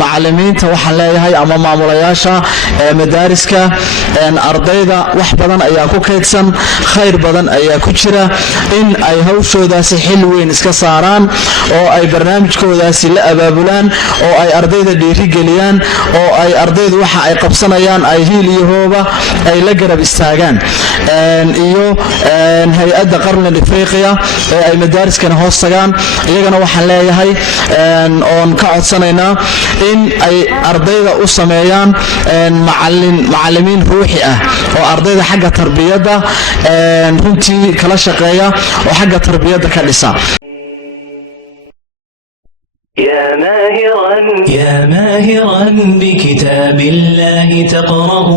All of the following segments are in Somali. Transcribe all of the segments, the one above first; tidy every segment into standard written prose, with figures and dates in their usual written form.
macallimiinta waxaan leeyahay ama maamulayaasha madaariska ardayda wax badan ayaa ku kaydsan khayr badan ayaa ku jira in ay hawshoodaasi xil weyn iska saaraan oo ay barnaamijkoodaasi la abaabulaan oo ay ardayda dhiirigeliyaan oo ay ardaydu waxa ay qabsanayaan ay hiil iyo hooba ay la garab istaagaan iyo hay-adda qarni afriqiya ee ay madaariskana hoos tagaan iyagana waxaan leeyahay oon ka codsanaynaa in ay ardayda u sameeyaan macallimiin ruuxi ah oo ardayda xagga tarbiyadda runtii kala shaqeeya oo xagga tarbiyadda ka dhisa. يا ماهرا بكتاب الله تقرأه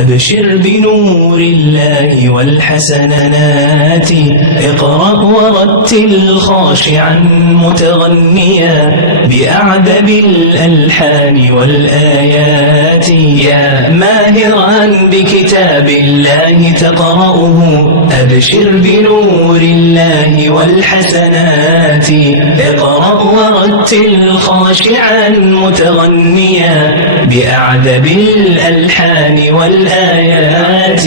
أبشر بنور الله والحسنات اقرأ ورتل خاشعا متغنيا بأعذب الألحان والآيات يا ماهرا بكتاب الله تقرأه أبشر بنور الله والحسنات اقرأ ورتل خاشعا متغنيا بأعذب الألحان والآيات.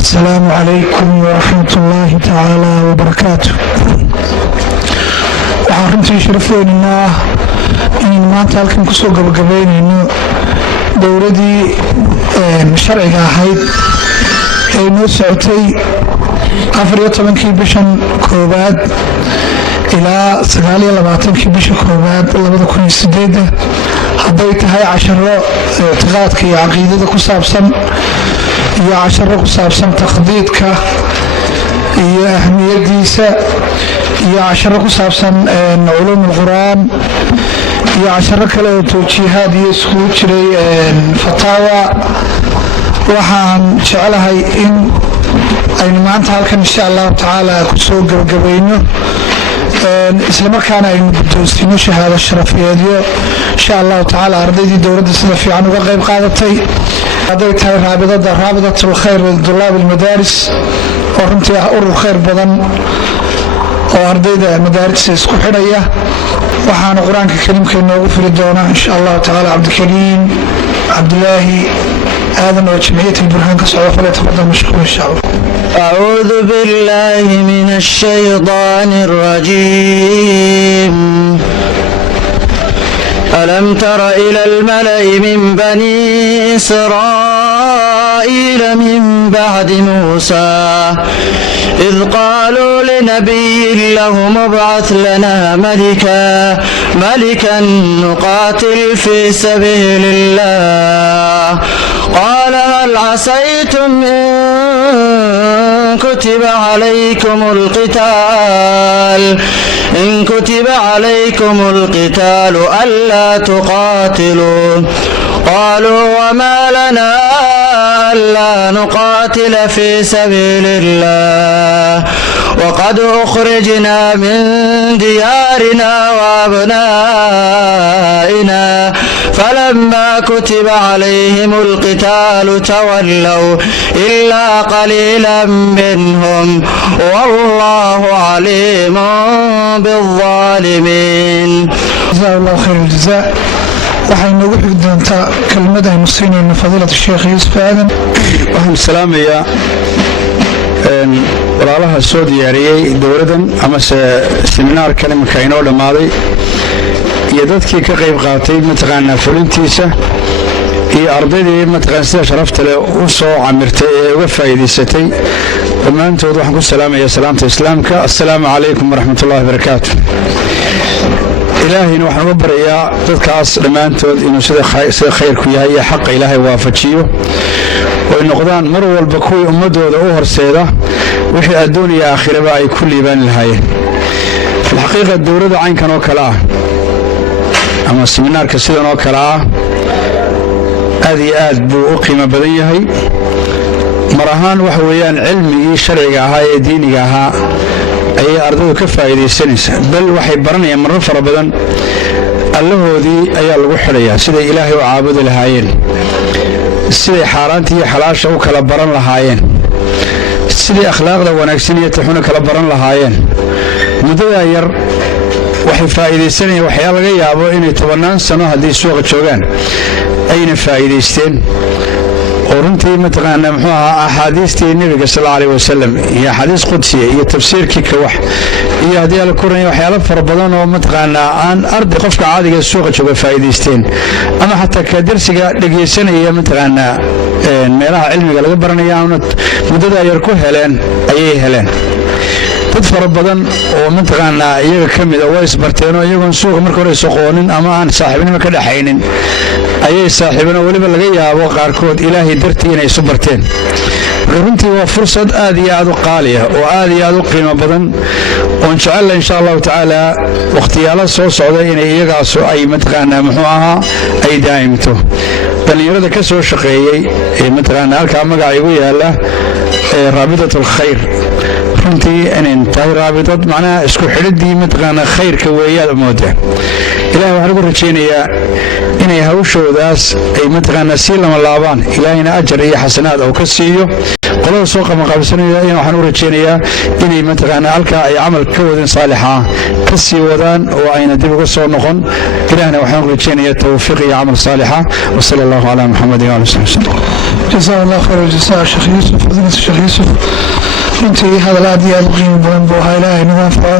السلام عليكم ورحمة الله تعالى وبركاته. وعرمتي شرفين الله إن ما تالكم كسو قبقبين إنه دوردي شرعي هاي إنه سعتي 14 بشن كوباد إلى 29 بشن كوباد 2008 حضيت هاي 10 اعتقادك يا عقيدة كسابسا يا 10 كسابسا تخطيطك يا أهمية ديسة يا 10 كسابسا علوم القرآن يا 10 كلا توجيهات يسكوت شري فتاوى waxaan jecelahay in aynu maanta halkan insha allahu tacaala kusoo gabagabayno isla markaana aynu guddoonsiino shahaado sharafiyeedyo insha allahu tacaala ardaydii dowladda sida fiican uga qayb qaadatay hadday tahay raabidatul khayr lidulaab almadaaris oo runtii ah urur khayr badan oo ardayda madaarista isku xidhaya waxaana qur-aanka kariimka inoogu firi doonaa insha allahu tacaala cabdikariim cabdulaahi آذن وجمعية البرهان كسعودة فليتفضل مشكور إن شاء الله. أعوذ بالله من الشيطان الرجيم. ألم تر إلى الملأ من بني إسرائيل من بعد موسى إذ قالوا لنبي له ابعث لنا ملكا نقاتل في سبيل الله قال هل عسيتم إن كتب عليكم القتال ألا تقاتلوا قالوا وما لنا ألا نقاتل في سبيل الله وقد أخرجنا من ديارنا وأبنائنا فلما كتب عليهم القتال تولوا إلا قليلا منهم والله عليم بالظالمين. جزاه الله خير الجزاء. waxaynu ugu xigi doontaa kelmadaha musiinayna fadiilada sheekh yuusuf aadan. waxaan salaamayaa walaalaha soo diyaariyey dowladan amase seminaar kalimka inoo dhammaaday iyo dadkii ka qayb qaatay mataqaanaa fulintiisa iyo ardaydii mataqaan sida sharafta leh u soo camirtay ee uga faa'iidaysatay dhammaantood waxaan ku salaamayaa salaamta islaamka assalaamu calaykum waraxmatullahi wabarakaatu. ilaahayna waxaan uga baryayaa dadkaas dhammaantood inuu sida khayrku yahay iyo xaqa ilaahay waafajiyo oo ay noqdaan mar walba kuwii ummadooda u horseeda wixii adduun iyo aakhiraba ay ku liibaan lahaayeen. filxaqiiqa dowladda caynkan oo kale ah ama seminaarka sidan oo kale ah aad iyo aad buu u qiimo badan yahay. mar ahaan waxa weeyaan cilmigii sharciga ahaa ee diiniga ahaa ayay ardaydu ka faa'iidaysanaysaa bal waxay baranayaan marar fara badan allahoodii ayaa lagu xidhayaa siday ilaahay u caabudi lahaayeen siday xaaraanta iyo xalaasha u kala baran lahaayeen siday akhlaaqda wanaagsan iyo taxuna kala baran lahaayeen. muddadaa yar waxay faa'iidaysanayaan waxyaalo laga yaabo inay 10 sano haddii suuqa joogaan ayna faa'iidaysteen oo runtii mataqaanaa muxuu ahaa axaadiistii nebiga sallallahu alayhi wasallam iyo xadiis qudsiya iyo tafsiirkii ka wax iyo haddii la koranaya waxyaalo fara badan oo mataqaanaa aan arday qofka caadiga suuqa jooga faa'iidaysteen ama xataa ka darsiga dhageysanaya mataqaanaa meelaha cilmiga laga baranaya muddada yar ku heleen ayay heleen dad fara badan oo mataqaanaa iyaga ka mid ah way isbarteen oo iyagoon suuqa marka hore soqoonin ama aan saaxiibnimo ka dhaxaynin ayay saaxiibana waliba laga yaabo qaarkood ilaahay dartii inay isu barteen runtii waa fursad aad iyo aad u qaali ah oo aad iyo aad u qiimo badan oon jecel insha allahu tacaala waqtiyaalo soo socda inay iyagaas ay mataqaanaa muxuu ahaa ay daa'imto dhalinyarada ka soo shaqeeyey ee mataqaanaa halkaa magaca igu yaala raabidatul khayr runtii inaan tahay raabidad macnaha isku xidhidii mataqaanaa khayrka weeyaad moodaa ilaahay waxaan ugu rajaynayaa inay hawshoodaas ay mataqaanaa sii lama laabaan ilaahayna ajar iyo xasanaad oo ka siiyo qolada soo qabanqaabsanaya waxaan u rajaynayaa inay mataqaanaa halkaa ay camal ka wadin saalixa ka sii wadaan oo ayna dib uga soo noqon ilaahna waxaan u rajaynayaa tawfiiq iyo camal saalixa wa sallallahu ala muhammad wa alihi wasallam jazakallahu khayran jazaa Sheekh Yuusuf fadilatu Sheekh Yuusuf runtii hadal aad iyo aad u qiimo badan buu ahaa ilaahay nagu anfaco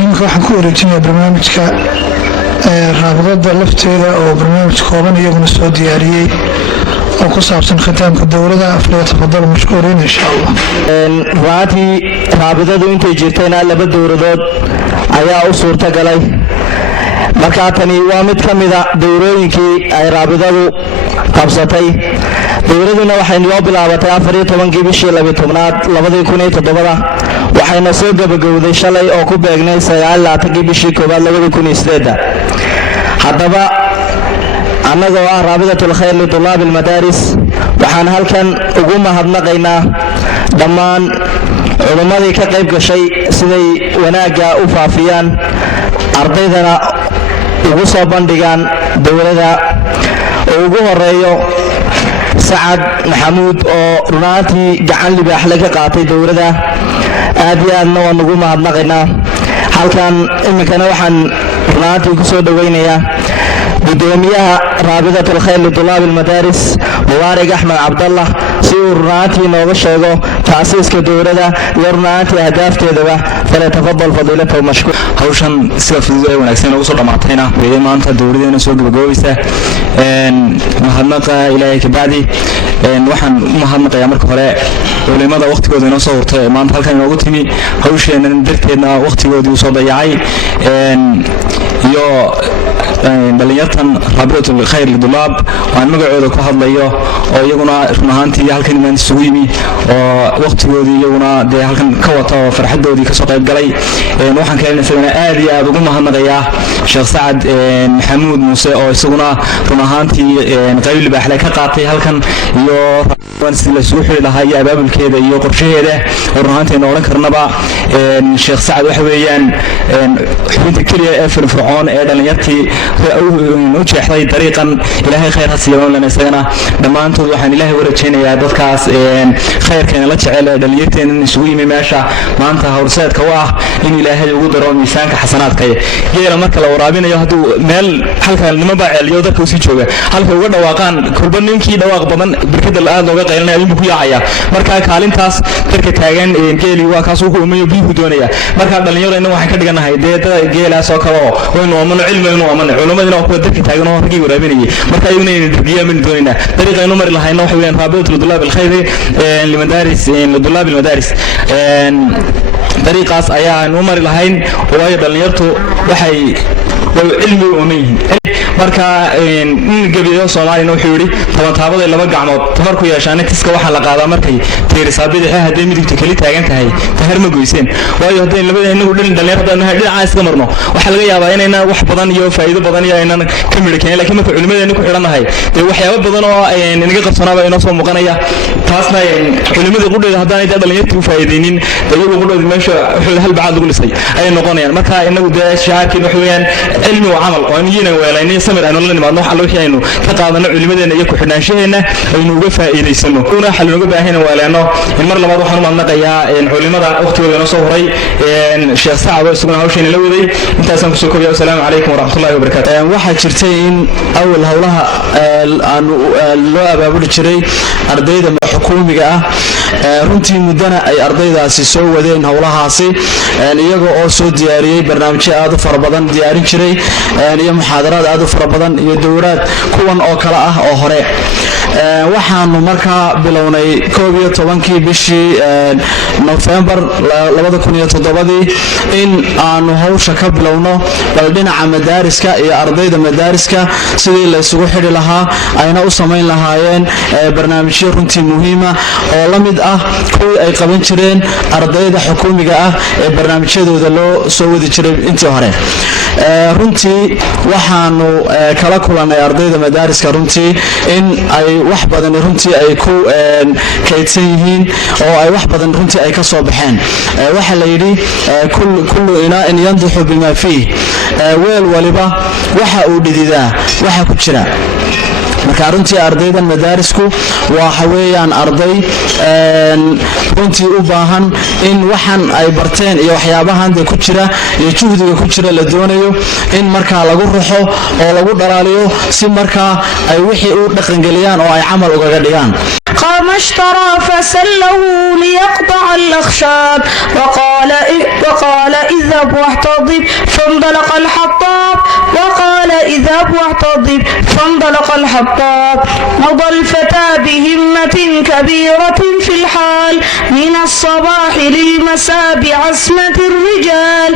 ninka waxaan ku wareejinayaa barnaamijka raabidada lafteeda oo barnaamij kooban iyaguna soo diyaariyey oo ku saabsan khitaamka dowladda afliyatafadal mashkuuriin insha allah runtii raabidadu intay jirtayna 2 dowladood ayaa u suurta galay marka tani waa mid ka mid ah dowladooyinkii ay raabidadu qabsatay dowladuna waxay noo bilaabatay 14 bishii 12 2007 waxayna soo gabagowday shalay oo ku beegnay 9 bishii 1 2008 haddaba annagoo ah raabidatul khayr li tulaab al madaaris waxaan halkan ugu mahadnaqaynaa dhammaan culimmadii ka qayb gashay siday wanaagga u faafiyaan ardaydana ugu soo bandhigaan dowladda oo ugu horeeyo سعد محمود oo runtii gacan libaax laga qaatay dowladda aad iyo aadna waan ugu mahadnaqaynaa halkan iminkana waxaan runtii ku soo dhaweynayaa gudoomiyaha raabidatul khayr li tulaab al madaaris Mubaarak Axmed Cabdallah si uu runtii nooga sheego taasiiska dowladda iyo runtii ahdaafteeda falyatafadal fadilatu mashkuur hawshan sida fudud ee wanaagsan ugu soo dhamaatayna way maanta dowladdeena soo gabagabeysa mahadnaqa ilaahay ka bacdi waxaan mahadnaqayaa marka hore culimada waqtigooda inoo soo hurtay maanta halkan inoogu timi hawsheenan darteedna waqtigoodii soo dayacay iyo dhalinyartan raabidatul khayr li tulaab waan magacooda ku hadlayo oo iyaguna run ahaantii halkan imaan isugu yimi oo waqtigoodii iyaguna dee halkan ka wata oo farxadoodii ka soo qayb galay waxaan kale isaguna aad iyo aad ugu mahadnaqayaa Sheekh Saad Maxamuud Muuse oo isaguna run ahaantii qayb libaax leh ka qaatay halkan iyo si la soo xiri lahaa iyo abaabulkeeda iyo qorshaheeda oo run ahaantii noolan karnaba Sheekh Saad waxa weeyaan xubinta kaliya ee firfircoon ee dhalinyartii u jeexday dariiqan ilaahay khayr ha siiyo lana isagana dhamaantood waxaan ilaahay u rajaynayaa dadkaas khayrkeena la jecel ee dhalinyarteena isugu yimi meesha maanta hawrseedka u ah in ilaahay ugu daro miisaanka xasanaadka geela marka la waraabinayo haduu meel halka nima baa ceeliyo dadka u sii jooga halka uga dhawaaqaan kulba ninkii dhawaaq badan birkada aad looga qeylinayo inuu ku yaacaya marka kaalintaas dadka taagan geeli waa kaas uu umayo biyo doonaya marka dhalinyarada waxaan ka dhiganahay deeda geelaas oo kale oo waynu amano cilmi inuu amano culimadina waa kuwa dadka taagan oo ragii waraabinayay marka ayaguna inay dirbiyaa min doonina dariiqaynu mari lahayna waxa weeyaan raabidatul tulaab al khayr li madaaris li tulaab al madaaris dariiqaas ayaan u mari lahayn oo ay dhalinyartu waxay cilmi u umayeen marka gabiyo Soomaaliyeed wuxuu yiri tabantaabada laba gacmood tamarku yeeshaan tiska waxa la qaadaa markay tiirisaabida haday midigta kali taagan tahay tahar ma goyseen waayo haday labada inagu dhalinyarada dhinaca iska marno waxa laga yaabaa inayna wax badan iyo faa'iido badan iyo inaan ka midkeen laakiin marka culimadeena ku xiranahay waxyaabo badan oo inaga qabsanaaba inoo soo muuqanaya taasna culimada qudheeda hadaan dhalinyartu faa'iideynin iyagu qudheeda meesha hal baad ugu lisay ay noqonayaan marka inagu shaarkiin wax weeyaan cilmi iyo amal oo inayna weelaynay samir aynu la nimaadno waxa loo sheegayno ka qaadano culimadeena iyo ku xidhnaanshaheena aynu uga faa'iideysano una xal looga baahan walaano in mar labaad waxaan u madnaqayaa culimada waqtigooda noo soo horay sheekh Saacad oo isaguna hawshan la waday intaasaan ku soo koobiyo assalaamu calaykum waraxmatullaahi wabarakaatuh waxa jirtay in awal hawlaha aan loo abaabuli jiray ardayda xukuumiga ah runtii mudana ay ardaydaasi soo wadeen hawlahaasi iyaga oo soo diyaariyay barnaamijyo aad u fara badan diyaarin jiray iyo muxaadaraad aad u fara badan iyo dowraad kuwan oo kala ah oo hore waxaanu markaa bilownay 11 bishii November 2007 in aanu hawsha ka bilowno bal dhinaca madaariska iyo ardayda madaariska sidii la isugu xidhi lahaa ayna u samayn lahaayeen barnaamijyo runtii muhiima oo la mid ah kuwii ay qaban jireen ardayda xukuumiga ah ee barnaamijyadooda loo soo wadi jiray intii hore runtii waxaanu kala kulanay ardayda madaariska runtii in ay wax badan runtii ay ku kaydsan yihiin oo ay wax badan runtii ay ka soo baxeen waxa la yiri kullu ina'in yandihu bima fihi weel waliba waxa uu dhididaa waxa ku jira marka runtii ardayda madaarisku waxa weeyaan arday runtii u baahan in waxan ay barteen iyo waxyaabahan ku jira iyo juhdiga ku jira la doonayo in marka lagu ruxo oo lagu dhalaaliyo si marka ay wixii u dhaqan galiyaan oo ay amal uga dhigaan قام اشترى فسله ليقطع الأخشاب وقال اذهب واحتضب فانطلق الحطاب وقال اذهب واحتضب فانطلق الحطاب مضى الفتى بهمة كبيرة في الحال من الصباح للمساء بعزمة الرجال